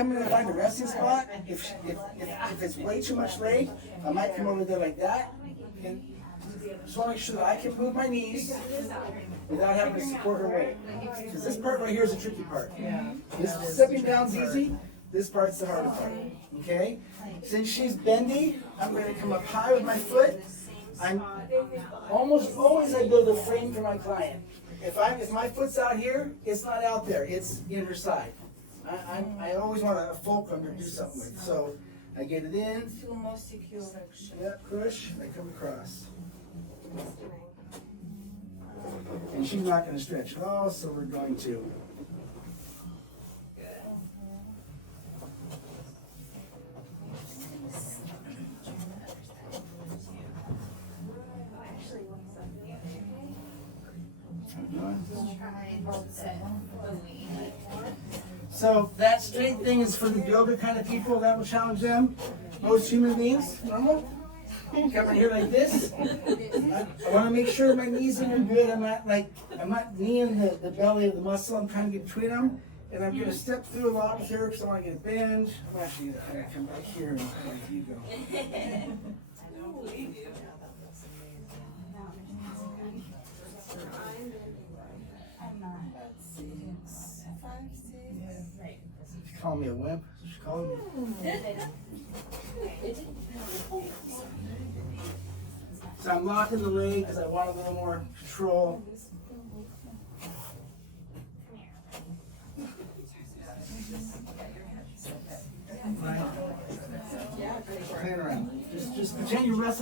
come in and find a resting spot, if it's way too much leg, I might come over there like that. And just want to make sure that I can move my knees without having to support her weight. Because this part right here is the tricky part. This stepping down's easy. This part's the harder part. Okay? Since she's bendy, I'm going to come up high with my foot. I'm almost always I build a frame for my client. If my foot's out here, it's not out there. It's in her side. I always want a fulcrum to do something with. So I get it in. Feel more secure. Yep, push. I come across. And she's not going to stretch at all, so we're going to. So that straight thing is for the yoga kind of people. That will challenge them. Most human beings, normal. Come in here like this. I want to make sure my knees are good. I'm not kneeing the belly of the muscle. I'm trying to get between them. And I'm going to step through a lot with her because I want to get a bend. I'm actually going to come back here and let you go. I don't believe you. She called me a wimp. She called me. So I'm locking the leg because I want a little more control. Right. Turn around. Just pretend you're wrestling.